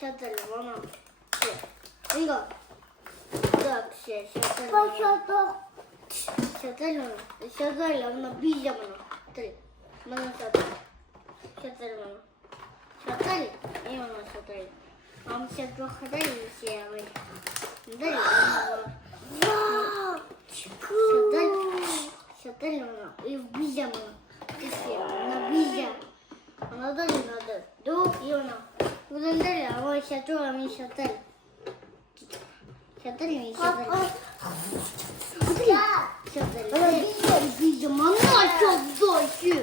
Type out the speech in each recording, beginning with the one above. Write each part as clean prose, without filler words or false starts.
셔틀 원어. 이거. 역시 셔틀 원어. 셔틀 원어 비자 원어. 셔틀 원어 셔틀. 셔틀 원어. 셔틀 이 원어 셔틀. हम से जो खड़े हैं इसे हमें अंदर शटर ना ये बीजा ना इसे ना बीजा अंदर दो ये ना उधर अंदर हमारे शटर हमें शटर नहीं शटर बीजा मना चौदह से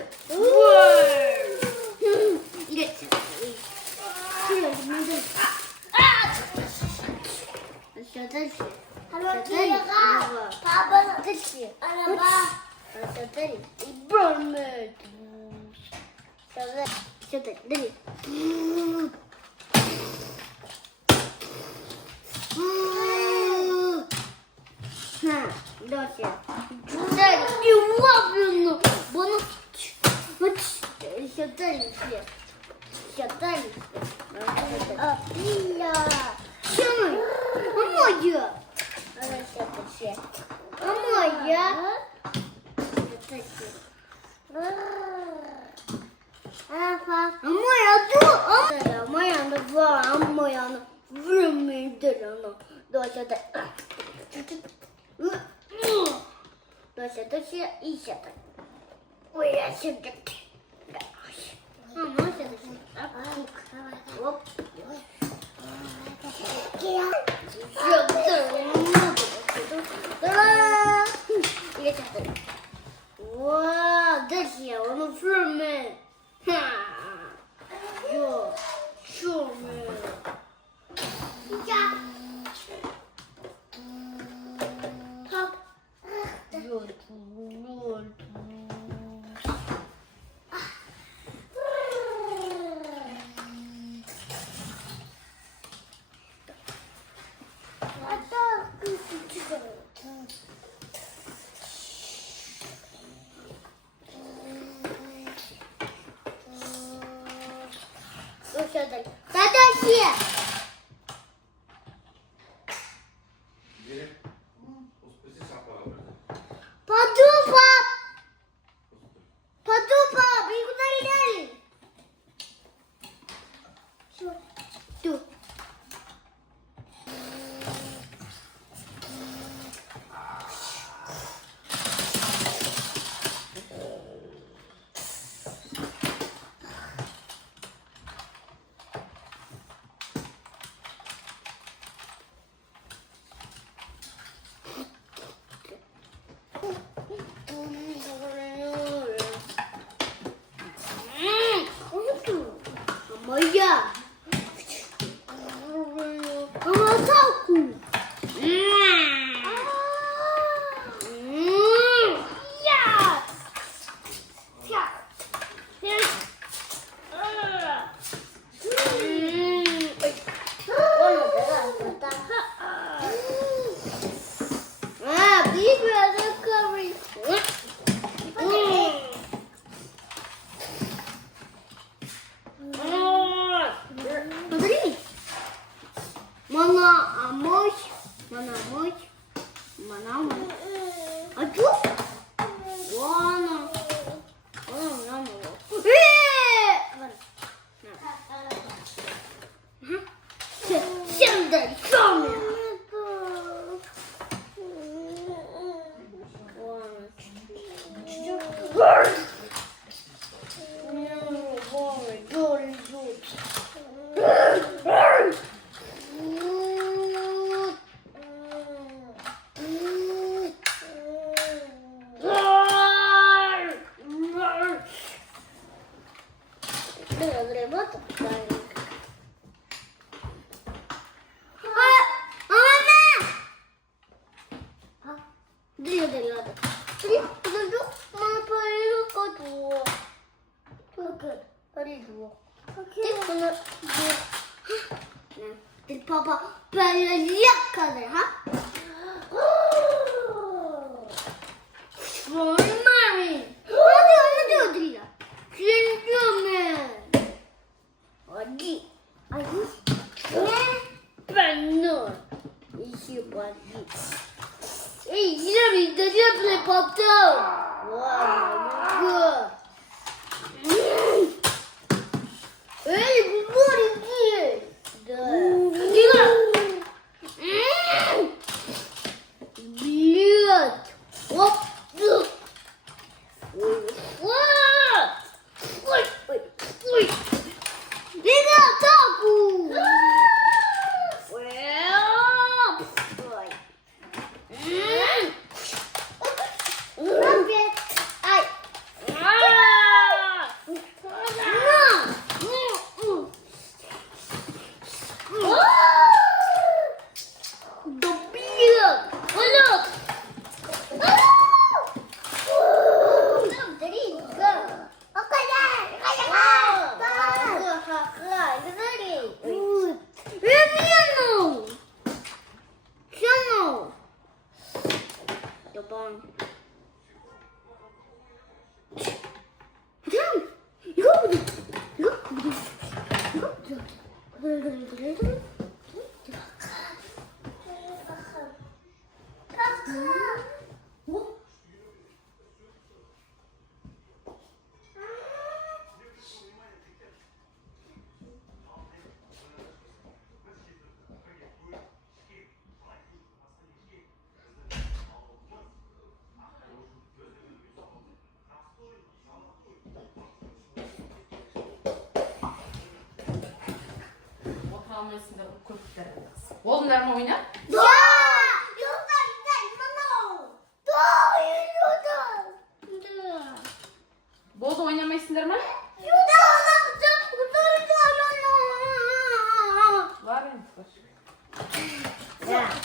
ये 셔틀 봐봐 셔틀 알아봐 셔틀 이브라메 셔틀 내리 하나 둘셋 셔틀 이와비노 뭐노 셔틀 셔틀 이야 엄마야. 엄마야. 엄마야 또. 엄마야 너 봐. 엄마야 너 vrmen 들어너. 너 저다. 너 저다 이셔다. 왜야 저다. 엄마 저다. 어. 와, 다시야, 오늘 풀면. 요, 풀면. 야. 요, 다다시. 바두밥 이거 달리. 또. 뭐야? 사고. 야. 봐봐, 발랄약하네, 하? 얼마니? 어디야? 진짜맨. 어디? 아이고. Hey, yine mi? Did you play Pop Down? Wow, good. Hey, good morning, dear. Блядь! Оп! Ой! Ой! Бега в атаку! Ой! Ай! Да блин! Олег! Almayısında bu köpükler. Oğlumlar mı oynar? Ya! Yoldan bana. Da yürüdüm. Bol da oynamayısınlar mı? Var mı? Var. Ya.